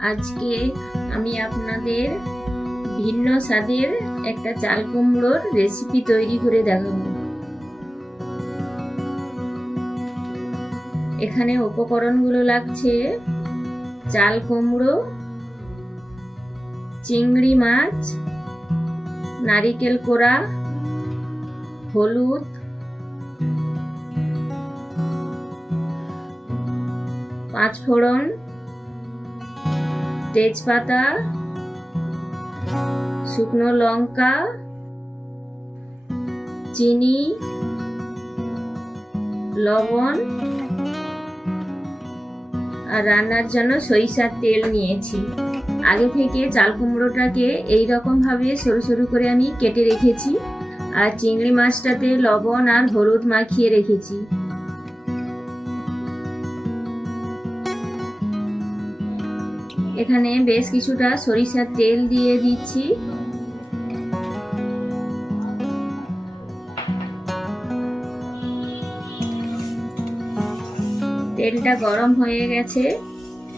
আজকে আমি আপনাদের ভিন্ন স্বাদের একটা চাল কুমড়োর রেসিপি তৈরি করে দেখাবো। এখানে উপকরণগুলো লাগছে চাল কুমড়ো, চিংড়ি মাছ, নারিকেল কোড়া, হলুদ, পাঁচফোড়ন, তেজপাতা, শুকনো লঙ্কা, চিনি, লবণ আর রান্নার জন্য সরিষার তেল নিয়েছি। আগে থেকে চাল কুমড়োটাকে এইরকম ভাবে সরু সরু করে আমি কেটে রেখেছি আর চিংড়ি মাছটাতে লবণ আর হলুদ মাখিয়ে রেখেছি। এখানে বেশ কিছুটা সরিষার তেল দিয়ে দিচ্ছি। তেলটা গরম হয়ে গেছে।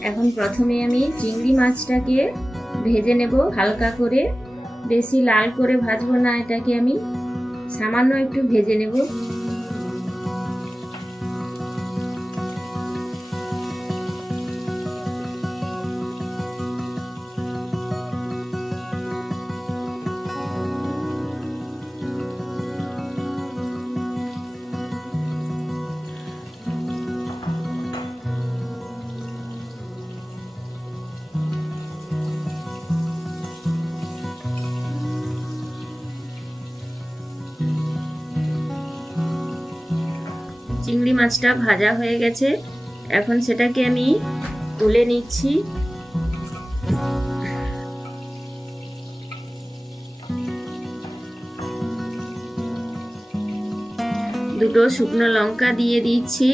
এখন প্রথমে আমি চিংড়ি মাছটাকে ভেজে নেব হালকা করে, বেশি লাল করে ভাজবো না, এটাকে আমি সামান্য একটু ভেজে নেব। চিংড়ি মাছটা ভাজা হয়ে গেছে, এখন সেটাকে আমি তুলে নিচ্ছি। দুটো শুকনো লঙ্কা দিয়ে দিচ্ছি,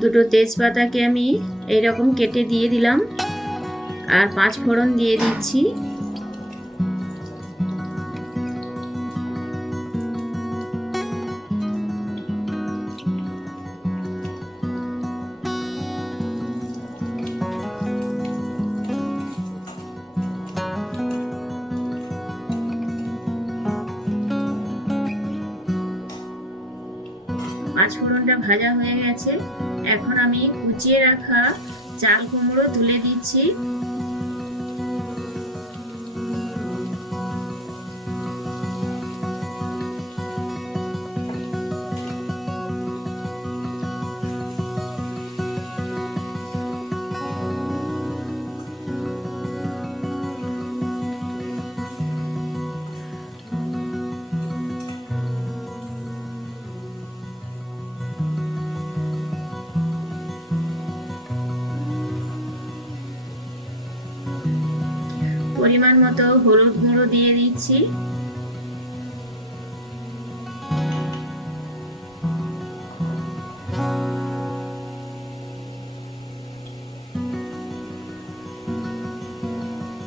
দুটো তেজপাতাকে আমি এইরকম কেটে দিয়ে দিলাম আর পাঁচফোড়ন দিয়ে দিচ্ছি। পাঁচফোড়নটা ভাজা হয়ে গেছে, এখন আমি কুচিয়ে রাখা চাল কুমড়ো তুলে দিচ্ছি। পরিমাণ মতো হলুদ গুঁড়ো দিয়ে দিচ্ছি।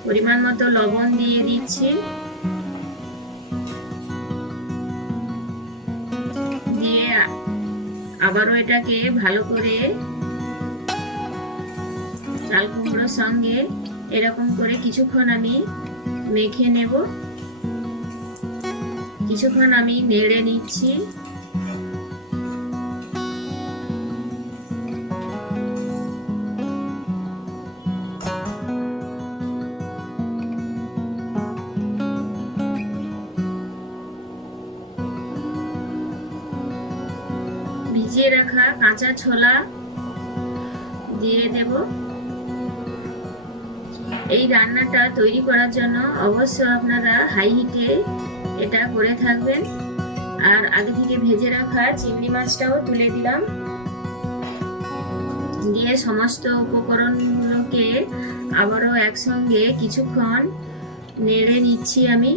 পরিমাণ মতো লবণ দিয়ে দিচ্ছি। দিয়ে আবারও এটাকে ভালো করে চাল কুমড়োর সঙ্গে এরকম করে কিছুক্ষণ আমি মেখে নেব। কিছুক্ষণ আমি নেড়ে নিচ্ছি। ভিজিয়ে রাখা কাঁচা ছোলা দিয়ে দেব। এই রান্নাটা তৈরি করার জন্য অবশ্যই আপনারা হাই হিটে এটা করে থাকবেন। আর আগে থেকে ভেজে রাখা চিংড়ি মাছটাও তুলে দিলাম। দিয়ে সমস্ত উপকরণগুলোকে আবারও একসঙ্গে কিছুক্ষণ নেড়ে নিচ্ছি আমি।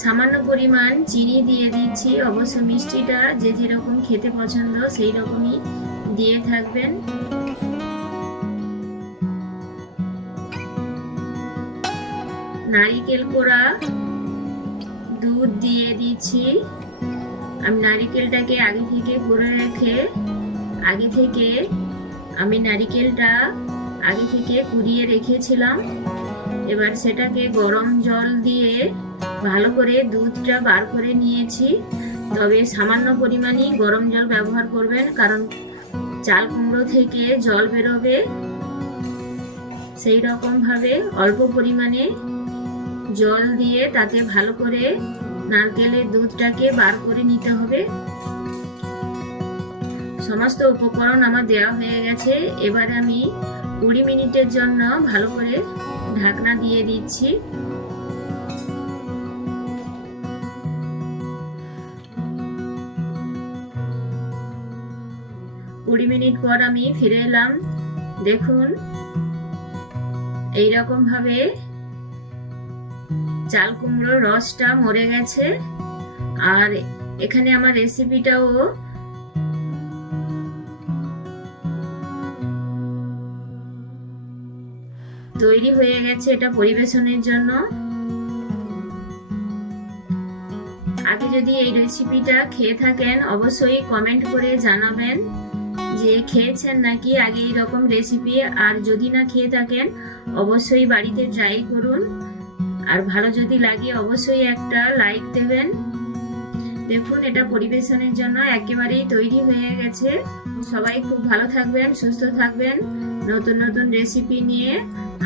সামান্য পরিমাণ চিনি দিয়ে দিচ্ছি। অবশ্য মিষ্টিটা যে যেরকম খেতে পছন্দ সেই রকমই দিয়ে থাকবেন। নারিকেল কোড়া দুধ দিয়ে দিচ্ছি। আমি নারিকেলটাকে আগে থেকে করে রেখে আমি নারিকেলটা আগে থেকে কুড়িয়ে রেখেছিলাম। এবার সেটাকে গরম জল দিয়ে ভালো করে দুধটা বার করে নিয়েছি। তবে সামান্য পরিমাণই গরম জল ব্যবহার করবেন, কারণ চাল কুমড়ো থেকে জল বেরোবে। সেই রকম ভাবে অল্প পরিমাণে জল দিয়ে তাতে ভালো করে নারকেলের দুধটাকে বার করে নিতে হবে। সমস্ত উপকরণ আমার দেওয়া হয়ে গেছে। এবার আমি 20 মিনিটের জন্য ভালো করে ঢাকনা দিয়ে দিচ্ছি। 20 মিনিট পর আমি ফিরে এলাম। দেখুন এইরকম ভাবে চাল কুমড়োর রসটা মরে গেছে। আর এখানে আমার রেসিপিটাও তৈরি হয়ে গেছে এটা পরিবেশনের জন্য। আগে যদি এই রেসিপিটা খেয়ে থাকেন অবশ্যই কমেন্ট করে জানাবেন যে খেয়েছেন নাকি আগে এরকম রেসিপি। আর যদি না খেয়ে থাকেন অবশ্যই বাড়িতে ট্রাই করুন। আর ভালো যদি লাগে অবশ্যই একটা লাইক দেবেন। দেখুন এটা পরিবেশনের জন্য একেবারেই তৈরি হয়ে গেছে। সবাই খুব ভালো থাকবেন, সুস্থ থাকবেন। নতুন নতুন রেসিপি নিয়ে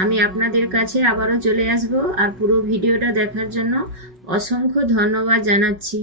আমি আপনাদের কাছে আবারও চলে আসব। আর পুরো ভিডিওটা দেখার জন্য অসংখ্য ধন্যবাদ জানাচ্ছি।